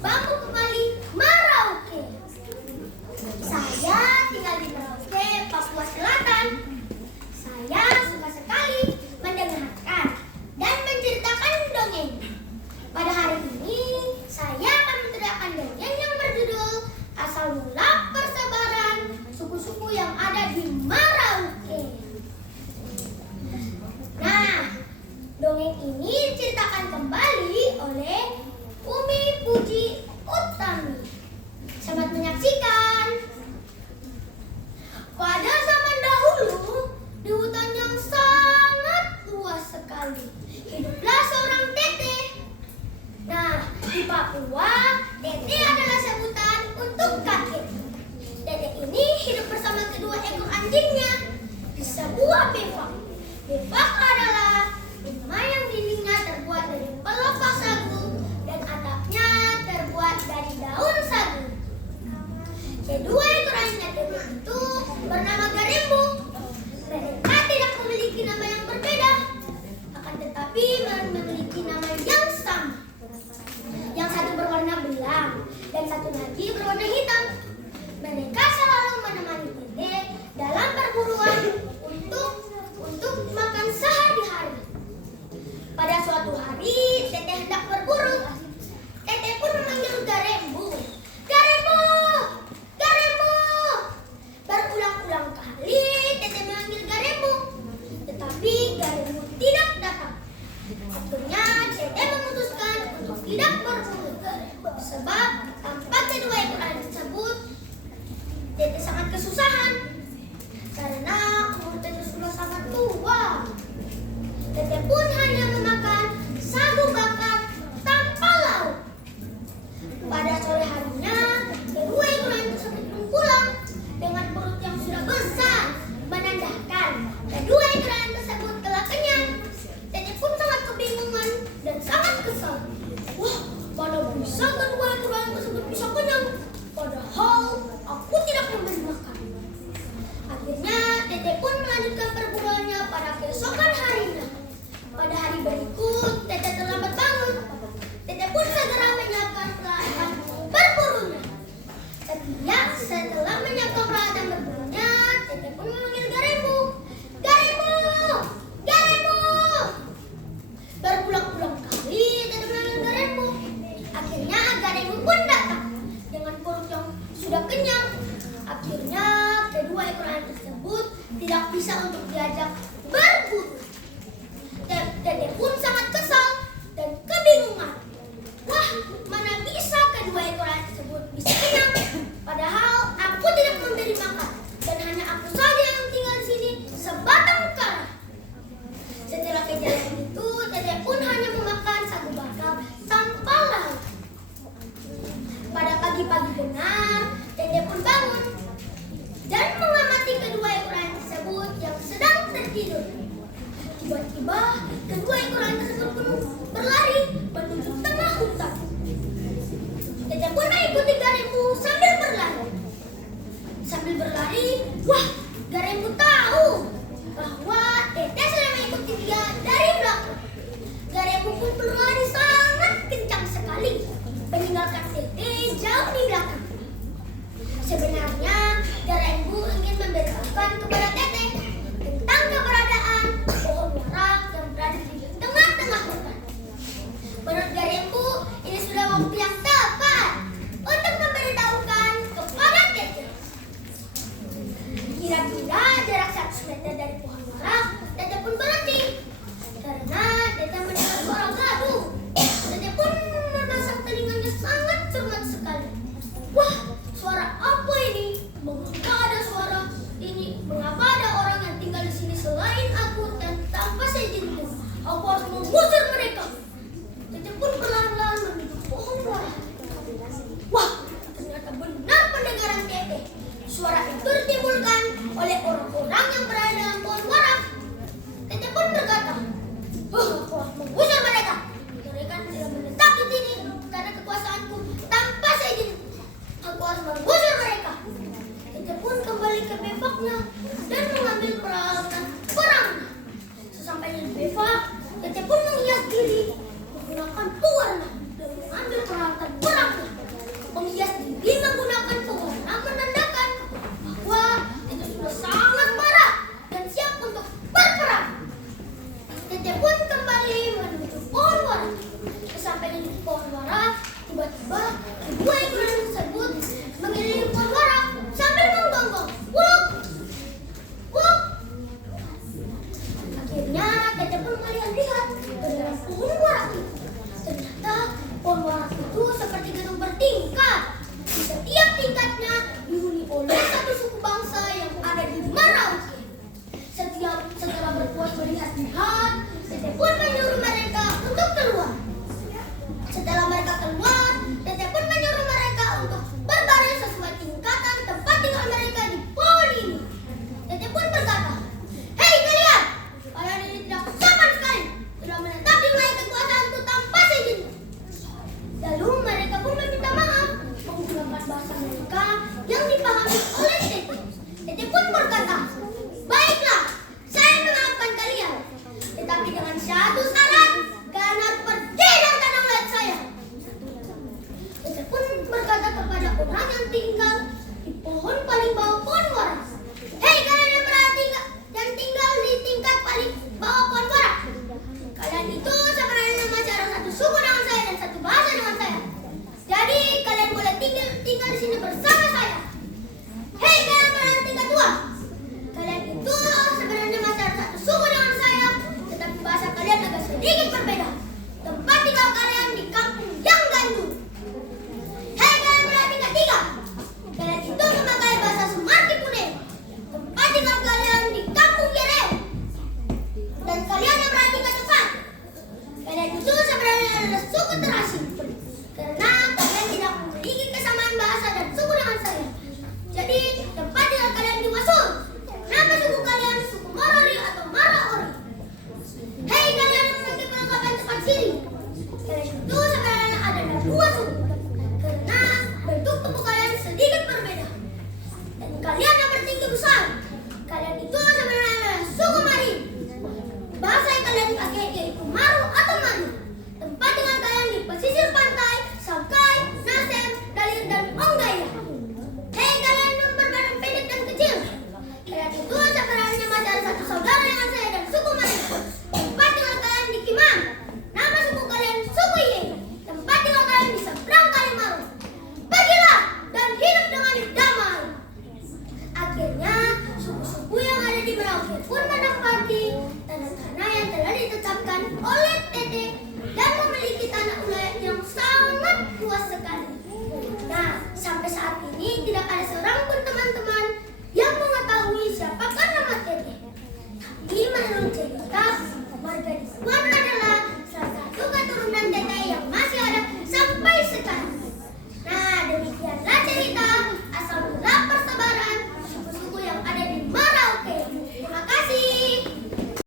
bambu kembali Merauke. Saya tinggal di Merauke, Papua Selatan. Saya suka sekali mendengarkan dan menceritakan dongeng. Pada hari ini, saya akan menceritakan dongeng yang berjudul Asal Mula Persebaran Suku-suku yang ada di Merauke. Nah, dongeng ini diceritakan kembali oleh Umi Puji Utami. Selamat menyaksikan. Pada zaman dahulu, di hutan yang sangat luas sekali, hiduplah seorang teteh. Nah, di Papua, teteh adalah sebutan untuk kakek. Teteh ini hidup bersama kedua ekor anjingnya di sebuah befak. Befak adalah rumah yang dindingnya terbuat dari pelepah sagu dan atapnya terbuat dari daun sagu. Kedua ekor anjing teteh itu bernama Garembu. Mereka tidak memiliki nama yang berbeda, akan tetapi memiliki nama yang sama. Yang satu berwarna belang dan satu lagi berwarna hitam. Mereka selalu menemani teteh dalam perburuan untuk makan sehari-hari. Pada suatu hari, teteh hendak berburu. Teteh pun memanggil Garembu. Garembu! Garembu! Berulang-ulang kali teteh memanggil Garembu, tetapi Garembu tidak datang. Akhirnya teteh memutuskan untuk tidak berburu, sebab tanpa kedua ekor anjing tersebut, teteh sangat kesusahan karena umur teteh sudah sangat tua. Teteh pun hanya memakan sagu bakar tanpa lauk. Pada sore harinya, kedua ekor anjing tersebut pulang dengan perut yang sudah besar, menandakan kedua ekor anjing tersebut telah kenyang. Teteh pun sangat kebingungan dan sangat kesal. Wah, mana bisa kedua ekor anjing tersebut bisa kenyang? Padahal aku tidak memberi makan. Akhirnya teteh pun melanjutkan perburuannya pada keesokan harinya. Pada hari berikut, teteh terlambat bangun. Teteh pun segera menyiapkan peralatan berburunya. Setelah menyiapkan peralatan berburunya, teteh pun memanggil Garembu. Garembu! Garembu! Berulang-ulang kali teteh memanggil Garembu. Akhirnya Garembu pun datang dengan perut yang sudah kenyang. Akhirnya kedua ekor anjing tersebut tidak bisa untuk diajak berburu. Teteh pun sangat kesal dan kebingungan. Wah, mana bisa kedua ekor anjing tersebut bisa kenyang? Padahal aku tidak memberi makan dan hanya aku saja yang tinggal di sini sebatang kara. Setelah kejadian itu, teteh pun hanya memakan sagu bakar tanpa lauk. Pada pagi-pagi benar, teteh pun bangun dan mengamati kedua ekor anjing tersebut yang sedang tertidur. Tiba-tiba, kedua ekor anjing tersebut pun berlari menuju tengah hutan. Teteh pun mengikuti Garembu sambil berlari. Sambil berlari, wah, Garembu tahu bahwa teteh sedang mengikuti dia dari belakang. Garembu pun berlari sangat kencang sekali, meninggalkan teteh jauh di belakang. Sebenarnya, Garembu ingin memberitahukan kepada teteh tentang keberadaan pohon warak yang berada di tengah-tengah hutan. Menurut Garembu, ini sudah waktu yang tepat untuk memberitahukan kepada teteh. Kira-kira jarak 100 meter dari pohon warak, teteh pun berhenti karena teteh mendengar suara gaduh. Teteh pun memasang telinganya sangat cermat sekali. Wah, suara apa ini? Mengapa ada suara ini? Mengapa ada orang yang tinggal di sini selain aku dan tanpa seizinku? Aku harus mengusir mereka. Teteh pun perlahan-lahan menuju pohon warak. Wah, ternyata benar pendengaran teteh. Suara itu ditimbulkan oleh orang-orang yang berada dalam pohon warak. Teteh pun berkata, aku harus mengusir mereka. Mereka tidak menetap di sini karena kekuasaanku tanpa seizinku. Aku harus mengusir mereka. Teteh pun kembali ke befaknya dan mengambil peralatan perangnya. Sesampainya di befak, teteh pun menghias diri menggunakan pewarna dan mengambil peralatan perangnya. tiba-tiba kedua ekor ayam tersebut mengelilingi pohon wara sambil menggonggong. Wuk! Wuk! Akhirnya Tete pun melihat ke dalam pohon wara itu. Ternyata pohon wara itu seperti gedung bertingkat. Di setiap tingkatnya dihuni oleh satu suku bangsa yang ada di Merauke. Setelah berpuas melihat-lihat, Tete pun menyuruh mereka untuk keluar. Setelah mereka keluar, Tete pun menyuruh mereka untuk berbaris sesuai tingkatan tempat tinggal mereka di pohon ini. Tete pun berkata, "Hei kalian, kalian ini tidak sopan sekali, sudah menetap di wilayah kekuasaanku tanpa seizin." Lalu mereka pun meminta maaf menggunakan bahasa mereka yang dipahami oleh Tete. Tete pun berkata, "Baiklah, saya memaafkan kalian. Tetapi dengan satu syarat, kalian harus pergi dari tanah liat saya." Tete pun berkata kepada orang yang tinggal di pohon paling bawah pohon wara, "Hei kalian yang tinggal di tingkat paling bawah pohon wara. Kalian itu sebenarnya bicara satu suku dengan saya dan satu bahasa dengan saya. Jadi kalian boleh tinggal di sini bersama saya. Hei kalian berada tingkat 2. Kalian itu sebenarnya bicara satu suku dengan saya, tetapi bahasa kalian agak sedikit berbeda. Tempat tinggal kalian di kampung yang gandum. Hei kalian berada tingkat 3. Kalian itu memakai bahasa Semarki Pune. Tempat tinggal kalian di kampung Yereo. Dan kalian yang berada tingkat 4. Kalian itu sebenarnya adalah suku terasing, karena kalian tidak memiliki kesamaan bahasa dan suku dengan saya. Jadi tempat tinggal kalian di Wasur. Nama suku kalian suku Morori atau Maraori. Hei kalian yang memiliki perlengkapan cepat siri. Kalian itu sebenarnya ada 2 suku, karena bentuk tubuh kalian sedikit berbeda. Dan kalian yang bertinggi besar. Kalian itu sebenarnya adalah suku Mari. Bahasa yang kalian pakai yaitu Maru atau Mari. Tempat tinggal kalian di pesisir pantai, Sakai, Nasem, Dalir, dan Onggaya. Hei kalian yang berbadan pendek dan kecil. Kalian itu sebenarnya macam satu saudara dengan saya dan suku Mari. Tempat tinggal kalian di Kimang. Nama suku kalian suku Iye. Tempat tinggal kalian di seberang Kali Maru. Pergilah dan hidup dengan damai." Akhirnya suku-suku yang ada di Merauke pun menempati tanah-tanah yang telah ditetapkan oleh Tete dan memiliki tanah ulayat yang sangat luas sekali. Nah, sampai saat ini tidak ada seorang pun teman-teman